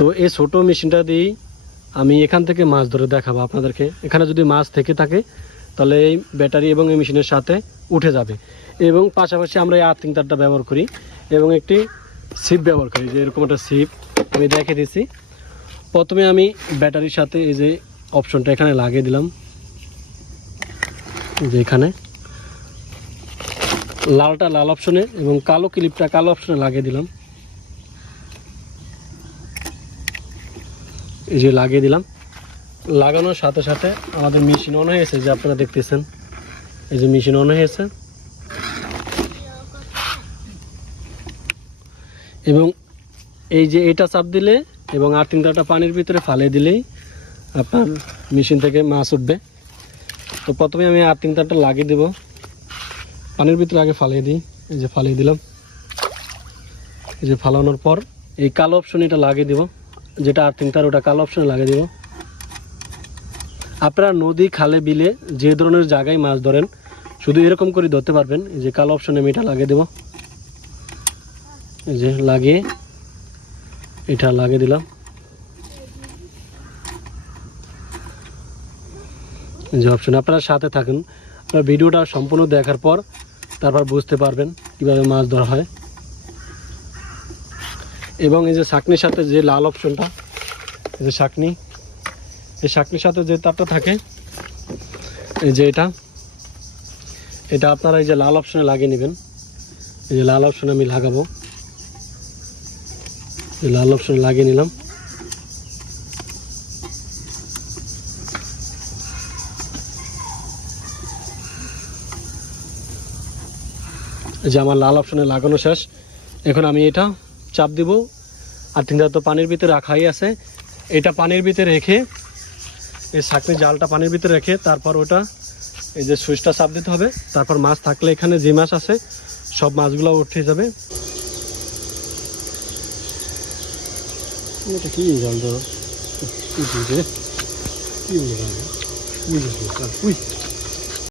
তো এই ছোট মেশিনটা দিয়েই আমি এখান থেকে মাছ ধরে দেখাবো আপনাদেরকে। এখানে যদি মাছ থেকে থাকে তাহলে এই ব্যাটারি এবং এই মেশিনের সাথে উঠে যাবে। এবং পাশাপাশি আমরা এই আর্থিং তারটা ব্যবহার করি এবং একটি সিপ ব্যবহার করি, যে এরকম একটা সিপ আমি দেখে দিচ্ছি। প্রথমে আমি ব্যাটারির সাথে এই যে অপশনটা এখানে লাগিয়ে দিলাম, যে এখানে লালটা লাল অপশনে এবং কালো ক্লিপটা কালো অপশনে লাগিয়ে দিলাম। এই যে লাগিয়ে দিলাম, লাগানোর সাথে সাথে আমাদের মেশিন অন হয়েছে, যে আপনারা দেখতেছেন এই যে মেশিন অন হয়েছে। এবং এই যে এটা চাপ দিলে এবং আর্থিং তারটা পানির ভিতরে ফালিয়ে দিলেই আপনার মেশিন থেকে মাছ উঠবে। তো প্রথমে আমি আর্থিং তারটা লাগিয়ে দেব, পানির ভিতরে আগে ফালিয়ে দিই। এই যে ফালিয়ে দিলাম। এই যে ফালানোর পর এই কালো অপশন এটা লাগিয়ে দেব, যেটা আর্থিং তার ওটা কালো অপশনে লাগিয়ে দেব। আপনারা নদী খালে বিলে যে ধরনের জায়গায় মাছ ধরেন শুধু এরকম করে ধরতে পারবেন। এই যে কালো অপশনে আমি এটা লাগিয়ে দেব, এই যে লাগিয়ে এটা লাগিয়ে দিলাম। যে অপশন আপনারা সাথে থাকুন, আপনার ভিডিওটা সম্পূর্ণ দেখার পর তারপর বুঝতে পারবেন কিভাবে মাছ ধরা হয়। এবং এই যে ছাঁকনির সাথে যে লাল অপশনটা, এই যে ছাঁকনি, এই ছাঁকনির সাথে যে তারটা থাকে, এই যে এটা আপনারা এই যে লাল অপশনে লাগিয়ে নেবেন। এই যে লাল অপশনে আমি লাগাবো, এই লাল অপশনে লাগিয়ে নিলাম। এই যে আমার লাল অপশনে লাগানো শেষ। এখন আমি এটা চাপ দিব। আর্থিং তার তো পানির ভিতরে রাখাই আছে, এটা পানির ভিতরে রেখে এই ছাঁকনি জালটা পানির ভিতরে রেখে তারপর ওটা এই যে সুইচটা চাপ দিতে হবে। তারপর মাছ থাকলে এখানে যে মাছ আছে সব মাছগুলো উঠে যাবে। এটা কি জল ধর,